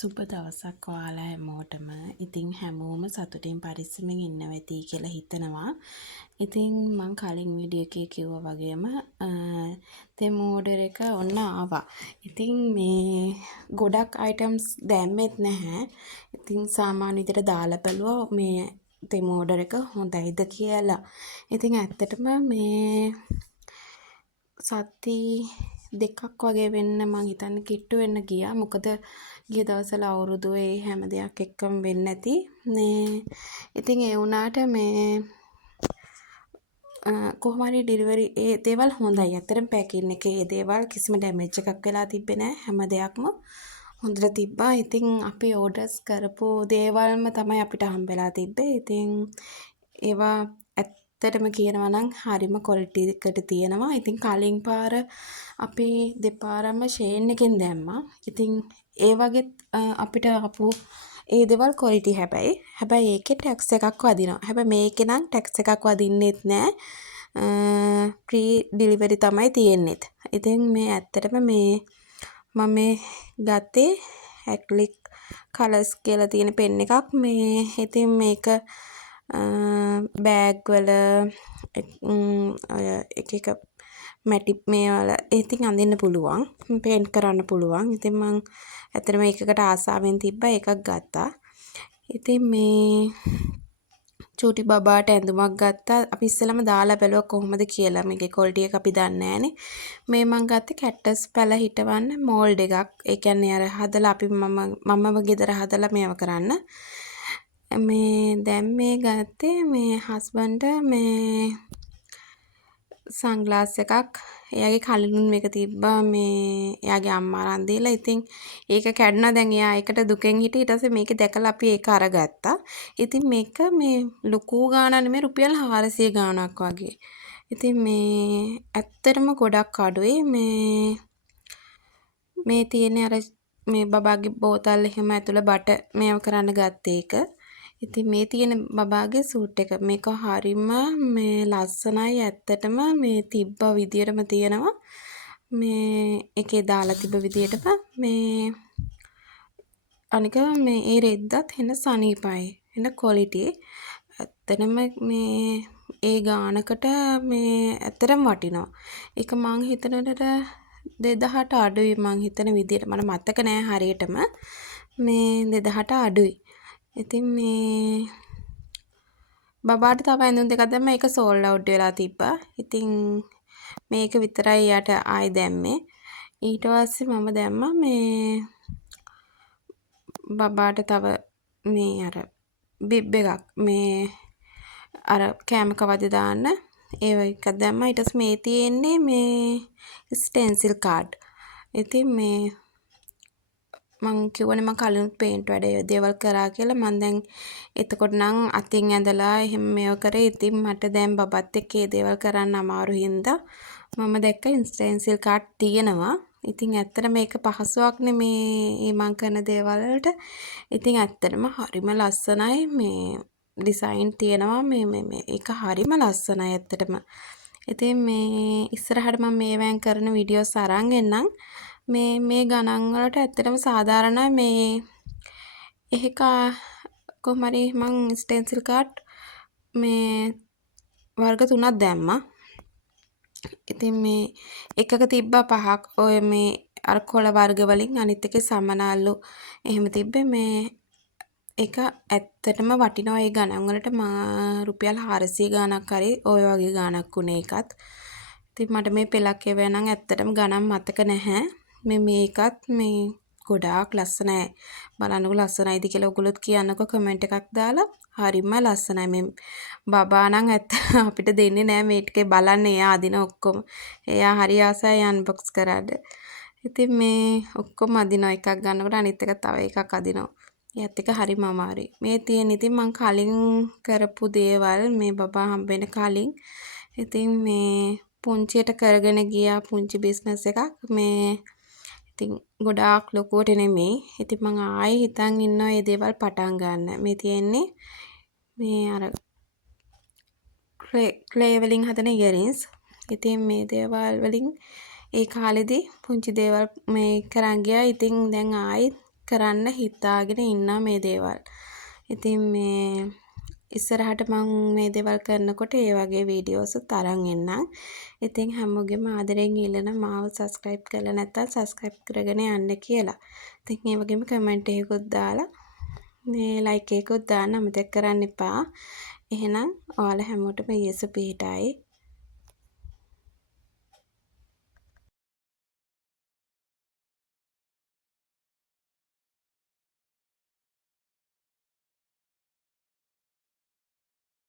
සුබ දවසක් ඔයාලා හැමෝටම. ඉතින් හැමෝම සතුටින් පරිස්සමෙන් ඉන්නවා ඇති කියලා හිතනවා. ඉතින් මං කලින් වීඩියෝ එකේ කිව්වා වගේම තෙම ඕඩර් එක ඔන්න ආවා. ඉතින් මේ ගොඩක් අයිටම්ස් දැම්මෙත් නැහැ. ඉතින් සාමාන්‍ය විදිහට දාලා බැලුවා මේ තෙම ඕඩර් එක හොඳයිද කියලා. ඉතින් ඇත්තටම මේ සති දෙකක් වගේ වෙන්න මං හිතන්නේ කිට්ටු වෙන්න ගියා. මොකද ගිය දවස්වල අවුරුදු ඒ හැම දෙයක් එක්කම වෙන්නේ නැති. මේ ඉතින් ඒ වුණාට මේ කොහොම හරි ඩිලිවරි ඒ දේවල් හොඳයි. ඇත්තටම පැකින් එකේ ඒ දේවල් කිසිම ඩැමේජ් එකක් වෙලා තිබ්බේ නැහැ. හැම දෙයක්ම හොඳට තිබ්බා. ඉතින් අපි ඕඩර්ස් කරපු දේවල්ම තමයි අපිට හම්බෙලා තිබ්බේ. ඉතින් ඒවා ඇත්තටම කියනවා නම් හරිම ක්වොලිටි එකට තියෙනවා. ඉතින් කලින් පාර අපි දෙපාරම ෂේන් එකෙන් දැම්මා. ඉතින් ඒ වගේ අපිට ආපු ඒ දේවල් ක්වොලිටි හැබැයි ඒකේ ටැක්ස් එකක් වදිනවා. හැබැයි මේකේ නම් ටැක්ස් එකක් වදින්නෙත් නෑ. ප්‍රී ඩිලිවරි තමයි තියෙන්නෙත්. ඉතින් මේ ඇත්තටම මේ මම මේ ගත්තේ ඇක්ලික් කලර්ස් කියලා තියෙන පෙන් එකක්. මේ ඉතින් මේක බෑග් වල එක එක මැටි මේවල ඉතින් අඳින්න පුළුවන්. පේන්ට් කරන්න පුළුවන්. ඉතින් මං ඇත්තටම එකකට ආසාවෙන් තිබ්බා එකක් ගත්තා. ඉතින් මේ චූටි බබාට ඇඳුමක් ගත්තා. අපි ඉස්සෙල්ලාම දාලා බැලුවා කොහොමද කියලා. මේකේ ක්වොලිටි එක අපි දන්නේ නැහනේ. මේ මං ගත්තේ කැක්ටස් පැල හිටවන්න මෝල්ඩ් එකක්. ඒ කියන්නේ අර හදලා අපි මමම ගෙදර හදලා මේව කරන්න. මේ දැන් මේ ගත්තේ මේ හස්බන්ඩ් මේ සන්ග්ලාස් එකක්. එයාගේ කලිනුත් මේක තිබ්බා. මේ එයාගේ අම්මා අරන් දීලා. ඉතින් ඒක කැඩුනා. දැන් එයා ඒකට දුකෙන් හිටියා. ඊට පස්සේ මේක දැකලා අපි ඒක අරගත්තා. ඉතින් මේක මේ ලොකු ගාණක් නෙමෙයි රුපියල් 400 ගාණක් වගේ. ඉතින් මේ ඇත්තටම ගොඩක් අඩුයි. මේ තියෙන අර මේ බබාගේ බෝතල් එහෙම ඇතුළේ බට මේව කරන්න ගත්තේ ඒක. ඉතින් මේ තියෙන බබාගේ සූට් එක මේක හරිම මේ ලස්සනයි. ඇත්තටම මේ තිබ්බ විදියටම තියෙනවා. මේ එකේ දාලා තිබ්බ විදියටම මේ අනික මේ ඒ රෙද්දත් එන සනීපයි. එන ක්වොලිටි. ඇත්තටම මේ ඒ ගානකට මේ ඇත්තටම වටිනවා. ඒක මං හිතනට 2000ට අඩුයි මං හිතන විදියට. මට මතක නෑ හරියටම. මේ 2000ට අඩුයි. ඉතින් මේ බබාට තව ඇඳුම් දෙකක් දැම්මා. ඒක සෝල්ඩ් අවුට් වෙලා තිබ්බා. ඉතින් මේක විතරයි යට ආයි දැම්මේ. ඊට පස්සේ මම දැම්මා මේ බබාට තව මේ අර බිබ් එකක් මේ අර කෑම කවද දාන්න ඒ එකක් දැම්මා. ඊට පස්සේ මේ තියෙන්නේ මේ ස්ටෙන්සිල් කාඩ්. ඉතින් මේ මං කිව්වනේ මං කලිනුත් පේන්ට් වැඩ දේවල් කරා කියලා. මං දැන් එතකොට නම් අතින් ඇඳලා එහෙම මේව කරේ. ඉතින් මට දැන් බබත් එක්ක ඒ දේවල් කරන්න අමාරු හින්දා මම දැක්ක ස්ටෙන්සිල් කාඩ් තියෙනවා. ඉතින් ඇත්තට මේක පහසුවක් නේ මේ මං කරන දේවල් වලට. ඉතින් ඇත්තටම හරිම ලස්සනයි. මේ ඩිසයින් තියෙනවා මේ ඒක හරිම ලස්සනයි ඇත්තටම. ඉතින් මේ ඉස්සරහට මම මේවෙන් කරන වීඩියෝස් අරන් එන්නම්. මේ ගණන් වලට ඇත්තටම සාධාරණයි. මේ එහෙක කොහොම හරි මං ස්ටෙන්සිල් කාඩ් මේ වර්ග 3ක් දැම්මා. ඉතින් මේ එකක තිබ්බා 5ක්. ඔය මේ අර කොළ වර්ග වලින් අනිත් එකේ සමනල්ලු එහෙම තිබ්බේ. මේ එක ඇත්තටම වටිනවා ඒ ගණන් වලට. රුපියල් 400 ගාණක් හරි ඔය වගේ ගාණක් උනේ එකත්. ඉතින් මට මේ පෙලක් ඒවා නම් ඇත්තටම ගණන් මතක නැහැ. මේකත් මේ ගොඩාක් ලස්සනයි. බලන්නකො ලස්සනයිද කියලා ඔයගොල්ලොත් කියන්නකො කමෙන්ට් එකක් දාලා. හරිම ලස්සනයි. මේ බබා නම් ඇත්ත අපිට දෙන්නේ නෑ මේ ටිකේ බලන්න. එයා අදින ඔක්කොම. එයා හරි ආසයි අන්බොක්ස් කරන්න. ඉතින් මේ ඔක්කොම අදිනවා. එකක් ගන්නකොට අනිත් එක තව එකක් අදිනවා. ඒත් එක හරිම අමාරුයි. මේ තියෙන ඉතින් මං කලින් කරපු දේවල් මේ බබා හම්බෙන්න කලින්. ඉතින් මේ පුංචියට කරගෙන ගියා පුංචි බිස්නස් එකක්. මේ ඉතින් ගොඩාක් ලොකුවට නෙමෙයි. ඉතින් මං ආයෙ හිතන් ඉන්නවා මේ දේවල් පටන් ගන්න. මේ තියෙන්නේ මේ අර ක්ලේ වලින් හදන ඉයරින්ග්ස්. ඉතින් මේ දේවල් වලින් ඒ කාලෙදී පුංචි දේවල් මේ කරන් ගියා. ඉතින් දැන් ආයෙත් කරන්න හිතාගෙන ඉන්නා මේ දේවල්. ඉතින් මේ ඉස්සරහට මම මේ දේවල් කරනකොට ඒ වගේ වීඩියෝසුත් අරන් එන්නම්. ඉතින් හැමෝගෙම ආදරෙන් ඉල්ලන මාව සබ්ස්ක්‍රයිබ් කරලා නැත්නම් සබ්ස්ක්‍රයිබ් කරගෙන යන්න කියලා. ඉතින් ඒ වගේම කමෙන්ට් එකකුත් දාලා මේ ලයික් එකකුත් දාන්න අමතක කරන්න එපා. එහෙනම් ඔයාලා හැමෝටම යේසු පිහිටයි.